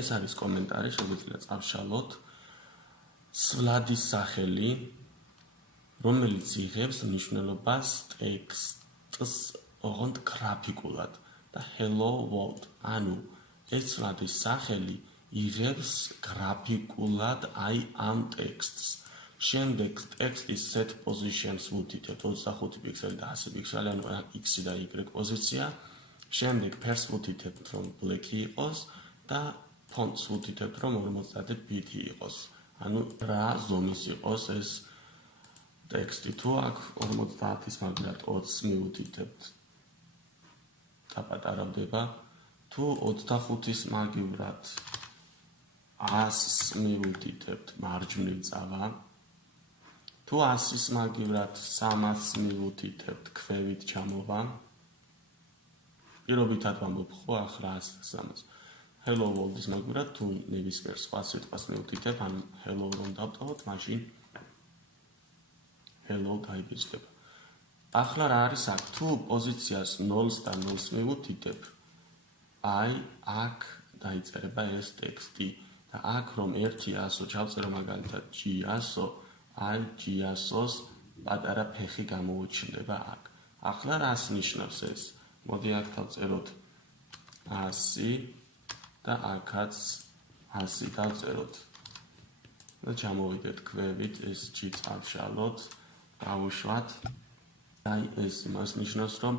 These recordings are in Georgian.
ეს არის კომენტარი, შეგვიძლია წავშალოთ. ცვლადის სახელი, რომელიც იღებს მნიშვნელობას ტექსტს ოღონდ გრაფიკულად და hello world. ანუ ეს ცვლადის სახელი იღებს გრაფიკულად აი ამ ტექსტს. შემდეგ ტექსტის set positions ვუთითებთ 25 პიქსელი და 100 პიქსელი, ანუ x და y პოზიცია. შემდეგ ფერს ვუთითებთ, რომ black იყოს და fonts ვუთითებთ, რომ 50 ბიტი იყოს. ანუ რა ზომის იყოს ეს ტექსტი. თუ აქ 50-ის მაგალითად 20 მივუთითებთ დაპატარავდება. თუ 25-ის მაგივრად 100-ს მივუთითებთ მარჯვნივ წავა. თუ 100-ის მაგივრად 300-ს მივუთითებთ ქვევით ჩამოვა. პირობითად ვამბობ ხო ახლა 100-300. hello world-ის მაგივრად თუ ნებისმიერ სხვა სიტყვას მივუთითებ, ან hello რომ დავტოვოთ, მაშინ hello გაიბეჭდება. ახლა რა არის აქ? თუ პოზიციას 0-ს და 0-ს მივუთითებ, აი აქ დაიწერება ეს ტექსტი და აქ რომ 1-100 ჩავწერო მაგალითად G100, აი G100-ს პატარა ფეხი გამოუჩნდება აქ. ახლა რას ნიშნავს ეს? მოდი აქ დავწეროთ 100 და აქაც 100 დავწეროთ. და ჩამოვიდეთ ქვევით, ეს G წავშალოთ, გავუშვათ. აი ეს იმას ნიშნავს, რომ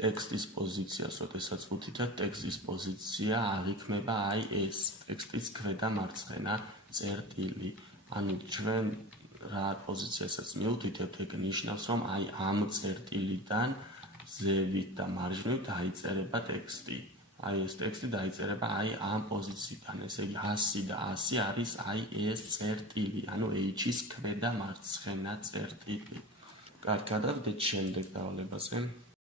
ტექსტის პოზიციას, როდესაც ვუთითებთ, ტექსტის პოზიცია აღიქმება აი ეს ტექსტის ქვედა მარცხენა წერტილი. ანუ ჩვენ რა პოზიციასაც მივუთითებთ, ეგ ნიშნავს, რომ აი ამ წერტილიდან ზევით და მარჯვნივ დაიწერება ტექსტი. აი ეს ტექსტი დაიწერება აი ამ პოზიციიდან. ესე იგი 100 და 100 არის აი ეს წერტილი, ანუ H-ის ქვედა მარცხენა წერტილი. კარგად, გადავიდეთ შემდეგ დავლებაზე.